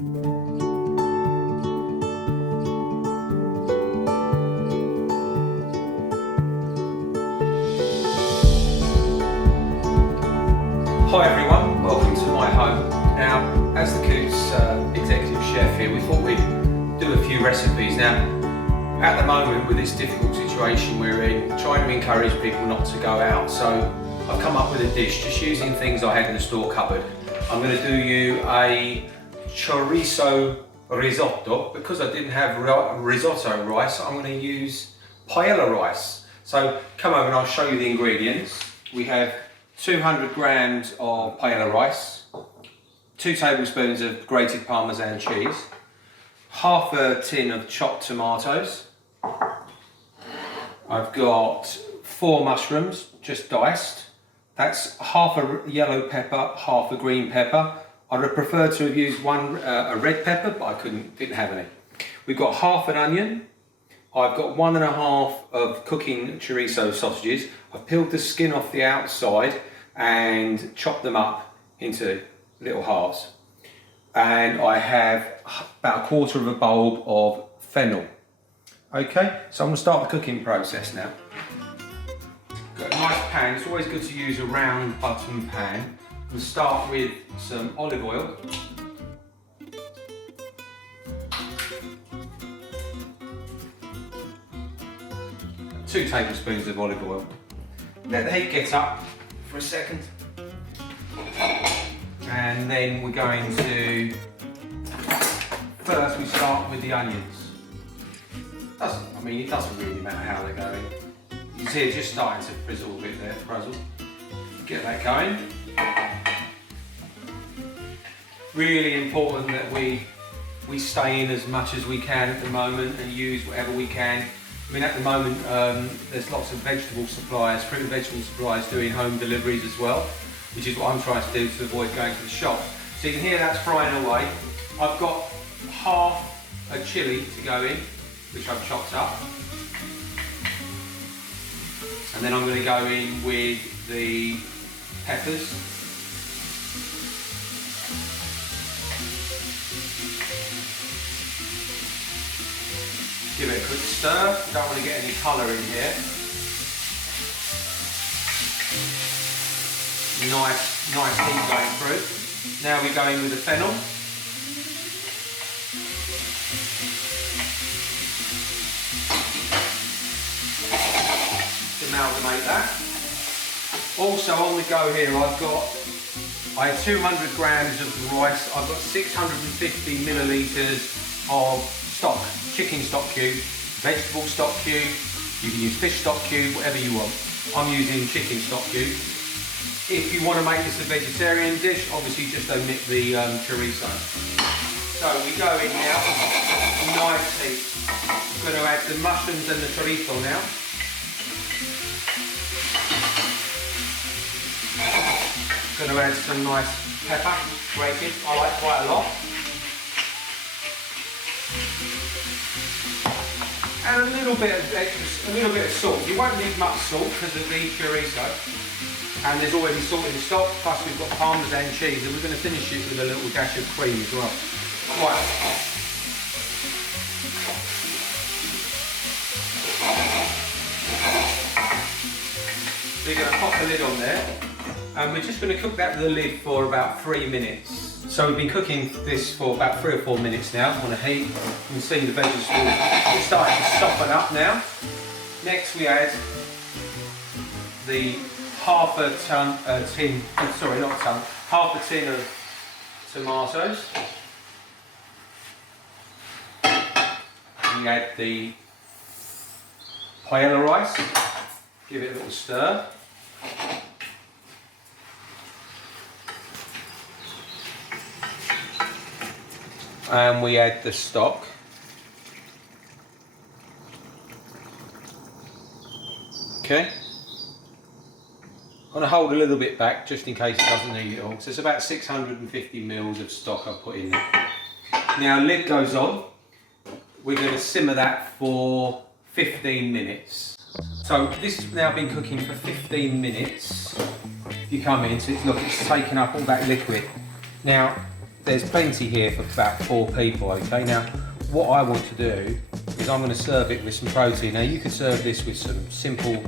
Hi everyone, welcome to my home. Now, as the Coutts executive chef here, we thought we'd do a few recipes. Now, at the moment with this difficult situation we're in, trying to encourage people not to go out, so I've come up with a dish just using things I had in the store cupboard. I'm going to do you a Chorizo Risotto. Because I didn't have risotto rice, I'm going to use paella rice. So come over and I'll show you the ingredients. We have 200 grams of paella rice, 2 tablespoons of grated Parmesan cheese, half a tin of chopped tomatoes. I've got 4 mushrooms, just diced. That's half a yellow pepper, half a green pepper. I'd have preferred to have used a red pepper, but I didn't have any. We've got half an onion. I've got 1.5 of cooking chorizo sausages. I've peeled the skin off the outside and chopped them up into little halves. And I have about 1/4 of a bulb of fennel. Okay, so I'm going to start the cooking process now. Got a nice pan. It's always good to use a round bottom pan. We'll start with some olive oil. Two tablespoons of olive oil. Let the heat get up for a second. And then we're going to, first we start with the onions. It doesn't really matter how they're going. You can see it's just starting to frizzle a bit there, Get that going. Really important that we stay in as much as we can at the moment and use whatever we can. At the moment, there's lots of vegetable suppliers, fruit and vegetable suppliers doing home deliveries as well, which is what I'm trying to do to avoid going to the shop. So you can hear that's frying away. I've got half a chilli to go in, which I've chopped up. And then I'm going to go in with the peppers. Give it a quick stir. Don't want to get any colour in here. Nice heat going through. Now we go in with the fennel. Amalgamate that. Also on the go here, I have 200 grams of rice. I've got 650 millilitres of stock. Chicken stock cube, vegetable stock cube, you can use fish stock cube, whatever you want. I'm using chicken stock cube. If you want to make this a vegetarian dish, obviously just omit the chorizo. So we go in now, nice heat. I'm going to add the mushrooms and the chorizo now. Going to add some nice pepper, grated, I like quite a lot. And a little bit of salt. You won't need much salt because of the chorizo. And there's already salt in the stock, plus we've got Parmesan cheese, and we're going to finish it with a little dash of cream as well. Right. So you're going to pop the lid on there, and we're just going to cook that with the lid for about 3 minutes. So we've been cooking this for about 3 or 4 minutes now on a heat. You can see the vegetables are starting to soften up now. Next we add the half a tin of tomatoes. We add the paella rice, give it a little stir. And we add the stock. Okay. I'm going to hold a little bit back just in case it doesn't need it all. So it's about 650 mils of stock I've put in there. Now lid goes on. We're going to simmer that for 15 minutes. So this has now been cooking for 15 minutes. If you come in, so it's taken up all that liquid. Now there's plenty here for about 4 people, okay? Now, what I want to do is I'm going to serve it with some protein. Now, you could serve this with some simple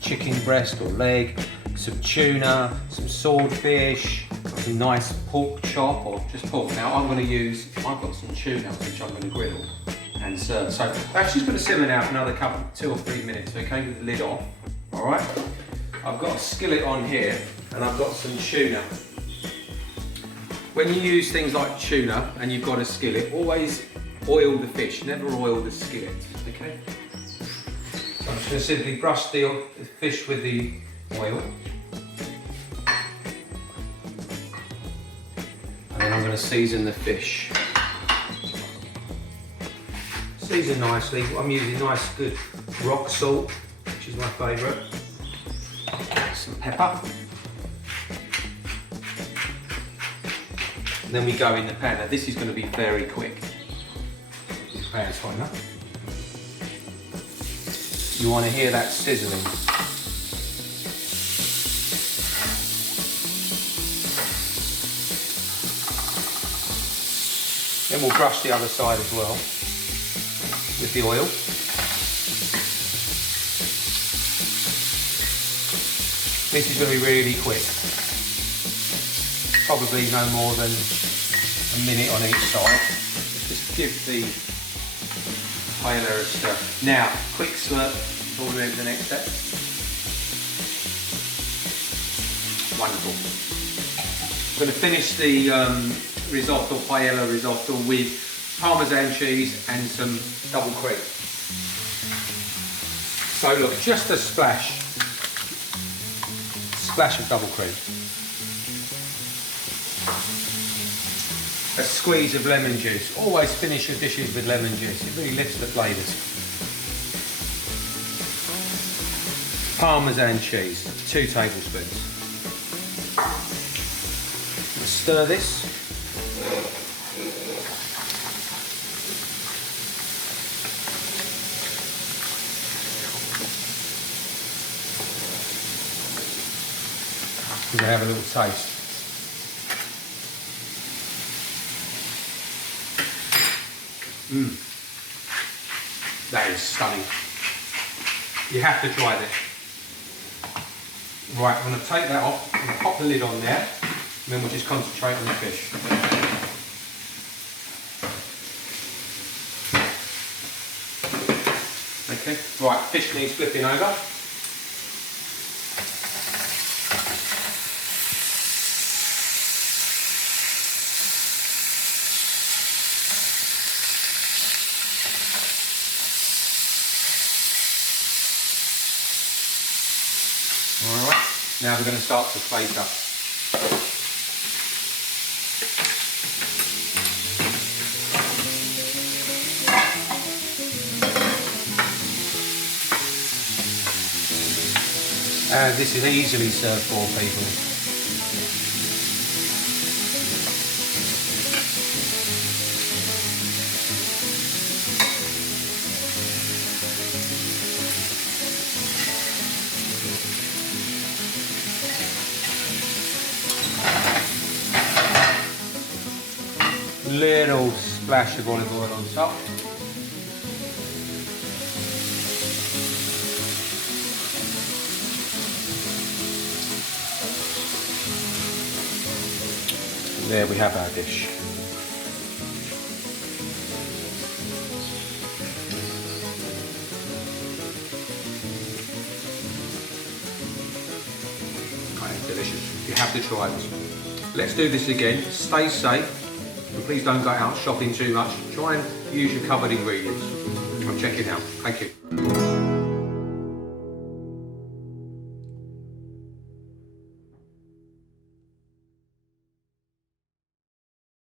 chicken breast or leg, some tuna, some swordfish, some nice pork chop or just pork. Now, I've got some tuna which I'm going to griddle and serve. So that's just going to simmer now for another 2 or 3 minutes, okay, with the lid off, all right? I've got a skillet on here and I've got some tuna. When you use things like tuna and you've got a skillet, always oil the fish, never oil the skillet, okay? So I'm just going to simply brush the fish with the oil. And then I'm going to season the fish. Season nicely. I'm using nice good rock salt, which is my favourite. Some pepper. And then we go in the pan. Now this is going to be very quick. This pan's hot enough. You want to hear that sizzling. Then we'll brush the other side as well with the oil. This is going to be really quick. Probably no more than a minute on each side. Just give the paella a stir. Now, quick slurp before we move to the next step. Wonderful. I'm going to finish the risotto, paella risotto with Parmesan cheese and some double cream. So look, just a splash of double cream. A squeeze of lemon juice. Always finish your dishes with lemon juice. It really lifts the flavours. Parmesan cheese, 2 tablespoons. Stir this. We're going to have a little taste. That is stunning. You have to try this. Right, I'm going to take that off, I'm going to pop the lid on there, and then we'll just concentrate on the fish. Okay, right, fish needs flipping over. Alright, now we're going to start to plate up. And this is easily served 4 people. Little splash of olive oil on top. And there we have our dish. Delicious. You have to try this. Let's do this again. Stay safe. And please don't go out shopping too much. Try and use your covered ingredients. I'm checking out. Thank you.